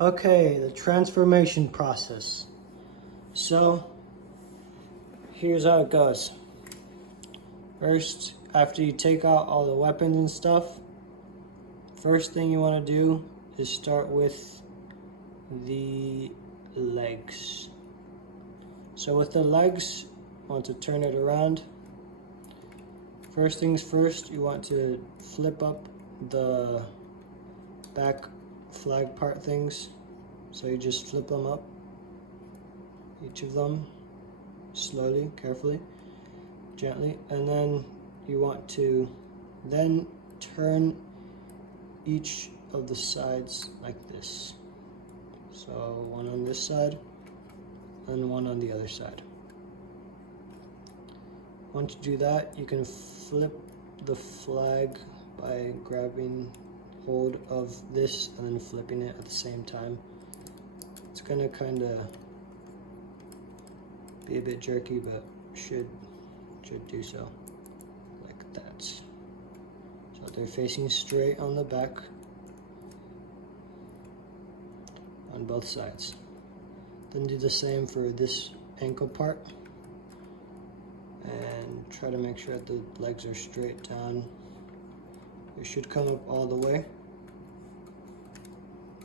Okay, the transformation process. So, here's how it goes. First, after you take out all the weapons and stuff, first thing you want to do is start with the legs. So with the legs, you want to turn it around. First things first, you want to flip up the back flag part things. So you just flip them up, each of them, slowly, carefully, gently, and then you want to then turn each of the sides like this. So one on this side and one on the other side. Once you do that, you can flip the flag by grabbing hold of this and then flipping it at the same time. It's gonna kind of be a bit jerky, but should do so like that. So they're facing straight on the back on both sides. Then do the same for this ankle part and try to make sure that the legs are straight down. It should come up all the way,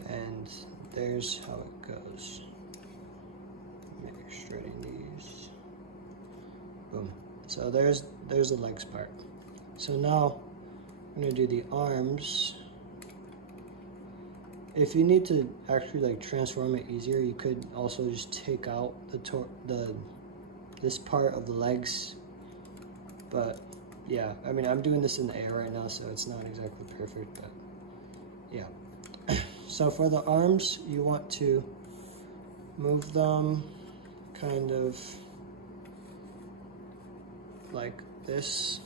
and there's how it goes. Maybe straighten these. Boom. So there's the legs part. So now I'm gonna do the arms. If you need to actually like transform it easier, you could also just take out this part of the legs. But yeah, I mean, I'm doing this in the air right now, so it's not exactly perfect, but yeah. So for the arms, you want to move them kind of like this,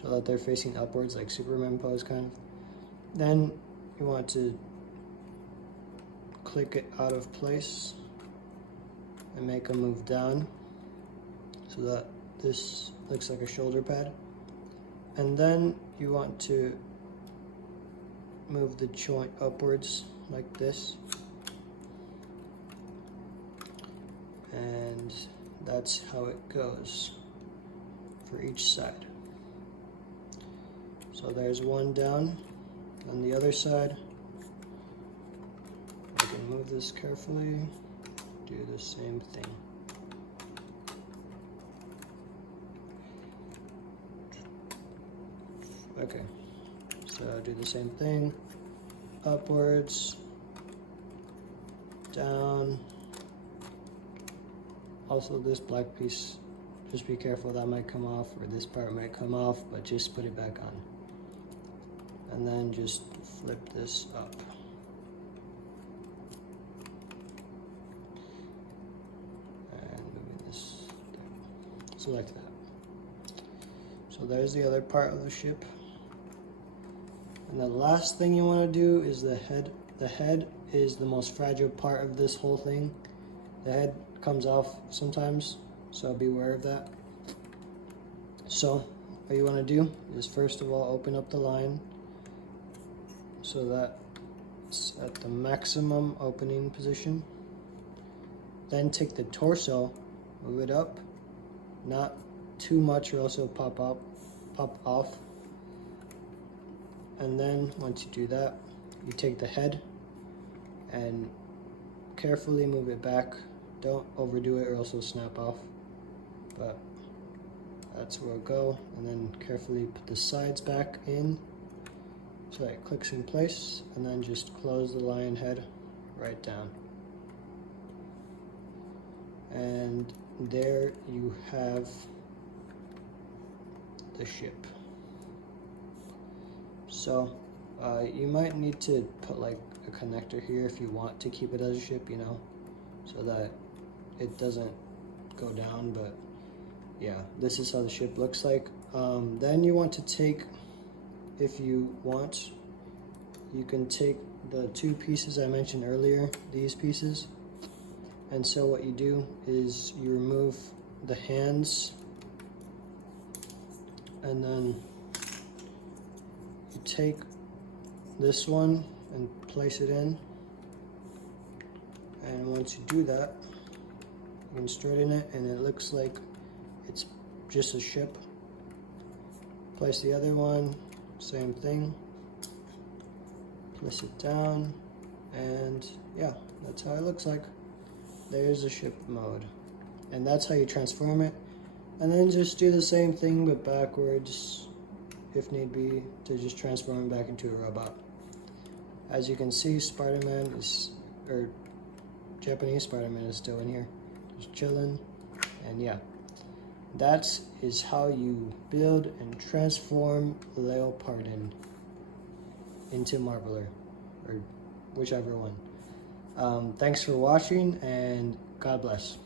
so that they're facing upwards, like Superman pose kind of. Then you want to click it out of place and make them move down so that this looks like a shoulder pad. And then you want to move the joint upwards like this. And that's how it goes for each side. So there's one down. On the other side, I can move this carefully, do the same thing. Okay, so do the same thing, upwards, down. Also this black piece, just be careful, that might come off, or this part might come off, but just put it back on. And then just flip this up. And moving this there. So like that. So there's the other part of the ship. And the last thing you want to do is the head. The head is the most fragile part of this whole thing. The head comes off sometimes, so be aware of that. So what you want to do is first of all open up the line so that it's at the maximum opening position. Then take the torso, move it up, not too much or else it'll pop off. And then once you do that, you take the head and carefully move it back. Don't overdo it or else it'll snap off. But that's where it'll go. And then carefully put the sides back in so that it clicks in place, and then just close the lion head right down. And there you have the ship. So you might need to put like a connector here if you want to keep it as a ship, you know, so that it doesn't go down. But yeah, this is how the ship looks like. Then you want to take, if you want, you can take the two pieces I mentioned earlier, these pieces. And so what you do is you remove the hands, and then you take this one and place it in And once you do that, you can straighten it, and it looks like it's just a ship. Place the other one, same thing. Place it down, and yeah, that's how it looks like. There's the ship mode, and that's how you transform it. And then just do the same thing but backwards, if need be, to just transform it back into a robot. As you can see, Spider-Man is, or Japanese Spider-Man is still in here, just chilling. And yeah, that is how you build and transform Leopardon into Marvellar, or whichever one. Thanks for watching, and God bless.